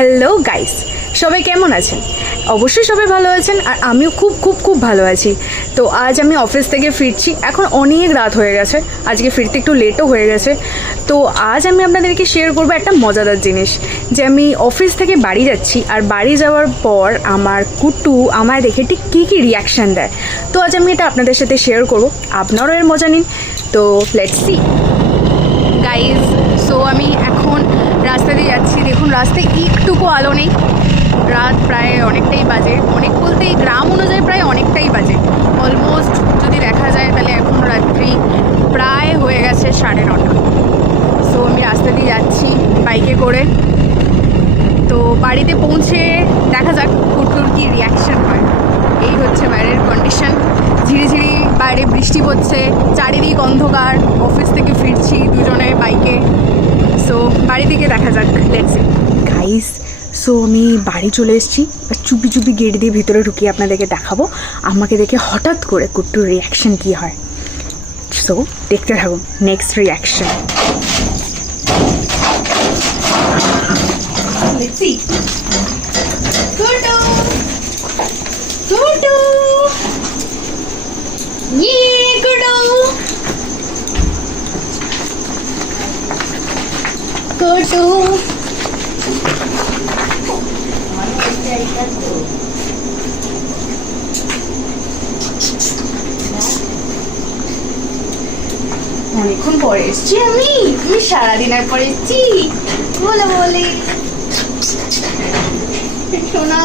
Hello guys, সবাই কেমন আছেন? অবশ্যই সবাই ভালো আছেন, আর আমিও খুব খুব খুব ভালো আছি। তো আজ আমি অফিস থেকে ফিরছি, এখন অনেক রাত হয়ে গেছে, আজকে ফিরতে একটু লেটও হয়ে গেছে। তো আজ আমি আপনাদেরকে শেয়ার করবো একটা মজাদার জিনিস, যে আমি অফিস থেকে বাড়ি যাচ্ছি, আর বাড়ি যাওয়ার পর আমার কুট্টু আমায় দেখে ঠিক কী কী রিয়াকশান দেয়। তো আজ আমি এটা আপনাদের সাথে শেয়ার করবো, আপনারাও এর মজা নিন। তো লেটস সি গাইজ। সো আমি এখন রাস্তা দিয়ে যাচ্ছি, দেখুন রাস্তায় একটুকু আলো নেই, রাত প্রায় অনেকটাই বাজে, অনেক বলতে এই গ্রাম অনুযায়ী প্রায় অনেকটাই বাজে, অলমোস্ট যদি দেখা যায় তাহলে এখন রাত্রি প্রায় হয়ে গেছে 9:30। সো আমি রাস্তা দিয়ে যাচ্ছি বাইকে করে। তো বাড়িতে পৌঁছে দেখা যাক কুট্টুর কী রিয়াকশান হয়। এই হচ্ছে বাইরের কন্ডিশন, ঝিরিঝিরি বাইরে বৃষ্টি পড়ছে, চারিদিক অন্ধকার, অফিস থেকে ফিরছি দুজনে বাইকে। সো বাড়ি থেকে দেখা যাক, লেটস সি গাইস। সো আমি বাড়ি চলে এসেছি, চুপি চুপি গেট দিয়ে ভিতরে ঢুকিয়ে আপনাদেরকে দেখাবো আমাকে দেখে হঠাৎ করে কুট্টুর রিয়াকশান কী হয়। সো দেখতে থাকুন next reaction. Let's see. Kutu! Kutu! Yeah, Kutu! Kutu! অনেকক্ষণ পরে এসছি আমি সারাদিনের পরে এসছি, বলে বলে সোনা।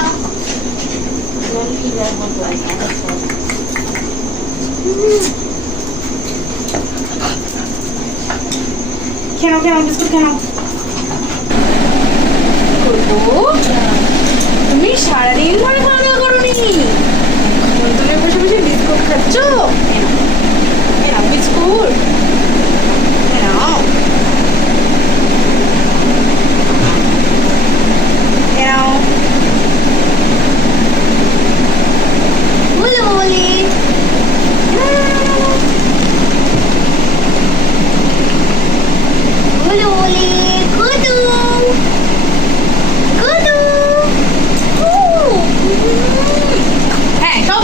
কেন কেন বিস্কুট কেন? তুমি সারাদিন ধরে খাওয়া দাওয়া করোনি, বন্ধুদের বসে বসে বিস্কুট খাচ্ছ? বিস্কুট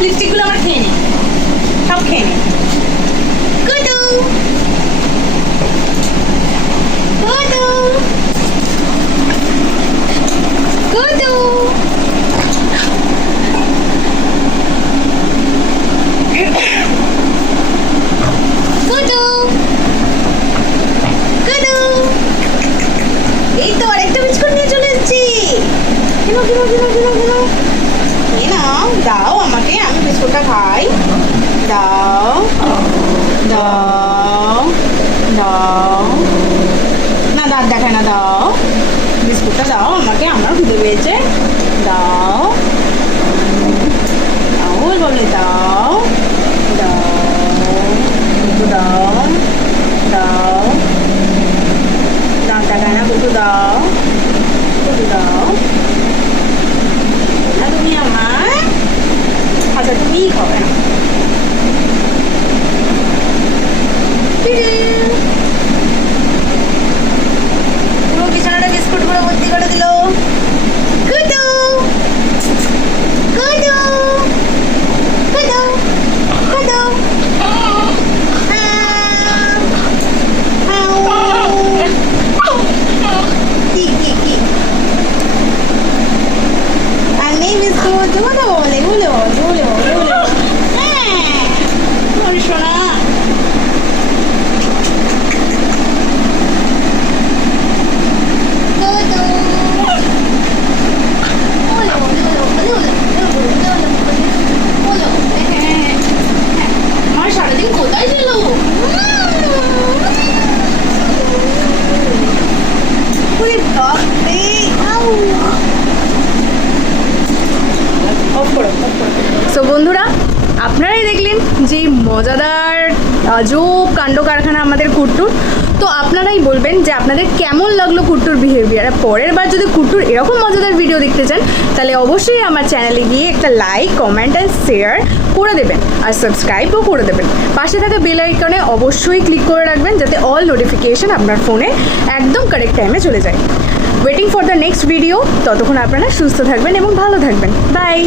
লিপস্টিকগুলো আমার খেয়ে নে, সব খেয়ে নে। কুটু কুটু কুটু কুটু কুটু। এই তো আরেকটা বিস্কুট নিয়ে চলে এসেছি। কেন কেন কেন কেন কেন নাও, দাও আমাকে, আমি বিস্কুটটা খাই। দাও দাও দাও, না দাঁত দেখায় না, দাও বিস্কুটটা দাও আমাকে, আমার খুঁজে পেয়েছে। দাও বল বলে দাও দাও দাও দাও, দাঁত দেখায় না, কুটু দাও কুটু দাও না, তুমি আমার আচ্ছা তুমিই খাবে না। পুরো বিছানাটা বিস্কুট করে ভর্তি করে দিল। কুটু কুটু কুটু কুটু কি কি কি আর নেই বিস্কুট, বলে বলে বলে বলে বলে বলে বলে শোনা। আমার সারাদিন কোথায় ছিল? সো বন্ধুরা, আপনারাই দেখলেন যে মজাদার আজব কাণ্ড কারখানা আমাদের কুট্টুর। তো আপনারাই বলবেন যে আপনাদের কেমন লাগলো কুট্টুর বিহেভিয়ার। আর পরের বার যদি কুট্টুর এরকম মজাদার ভিডিও দেখতে চান, তাহলে অবশ্যই আমার চ্যানেলে গিয়ে একটা লাইক, কমেন্ট অ্যান্ড শেয়ার করে দেবেন, আর সাবস্ক্রাইবও করে দেবেন। পাশে থাকা বেল আইকনে অবশ্যই ক্লিক করে রাখবেন, যাতে অল নোটিফিকেশান আপনার ফোনে একদম কারেক্ট টাইমে চলে যায়। Waiting for the next video. ততক্ষণ আপনারা সুস্থ থাকবেন এবং ভালো থাকবেন। বাই।